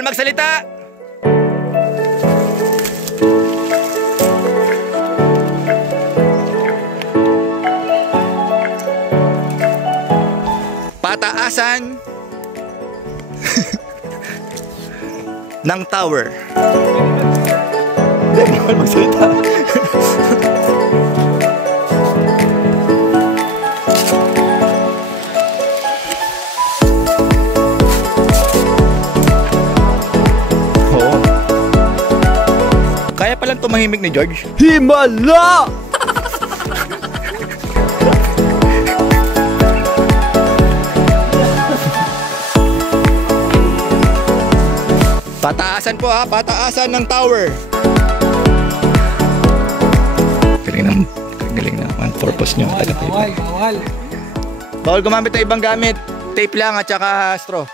Bawal magsalita. Pataasan ng tower. Hindi, bawal magsalita. Kaya palang tumahimik ni George. Himala! Pataasan po ha, pataasan ng tower. Galing naman purpose nyo. Bawal. Bawal gumamit ng ibang gamit. Tape lang at saka straw.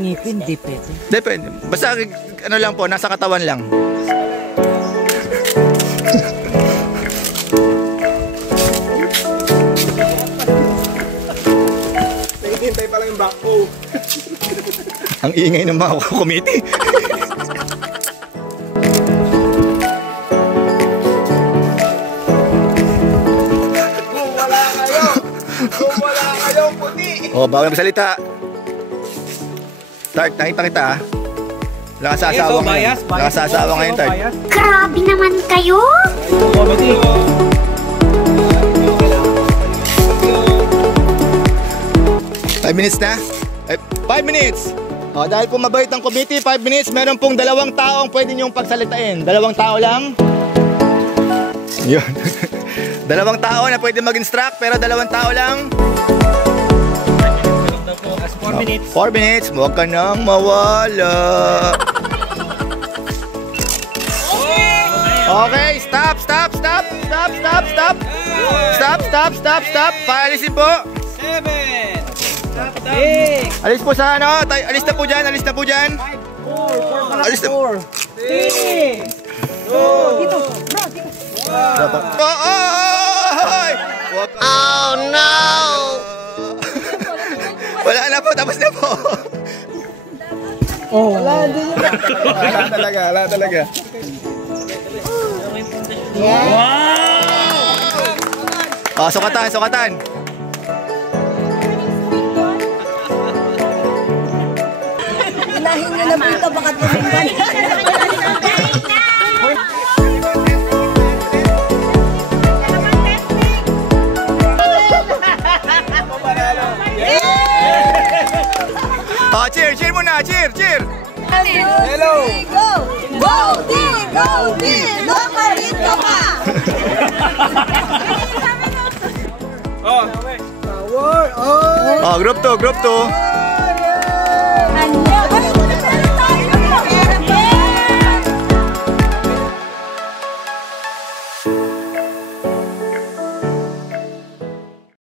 Ngipin, di pwede. Depende. Basta ano lang po, nasa katawan lang. Naghihintay pa lang yung backpo. Ang ingay ng mga committee. Kung wala kayo, puti. Oh, bawal magsalita. Tart, nakita kita ha. Wala ka sa asawa ngayon. Wala ka sa asawa ngayon, Tart. Grabe naman kayo! Committee. 5 minutes na? 5 minutes! O, dahil po mabait ang committee, 5 minutes, meron pong 2 taong pwede niyong pagsalitain. 2 tao lang. Yun. 2 tao na pwede mag-instruct, pero 2 tao lang. 4 minutes. 4 minutes, huwag ka nang mawala. Okay, stop. Stop. Paalisin po. 7. Alis po sa ano, alis na po dyan. Alis na. 4. Alis na. 3. 2. Dito. Oh no! Wala na po, tapos na po. Oh, wala din. Wala talaga. Oh, sukatan. Ilahin nyo na po ito, baka tuminggan. Oh, cheer muna, cheer. Hello. Go, Dean! Lokarito ka! Oh. Oh, group 2.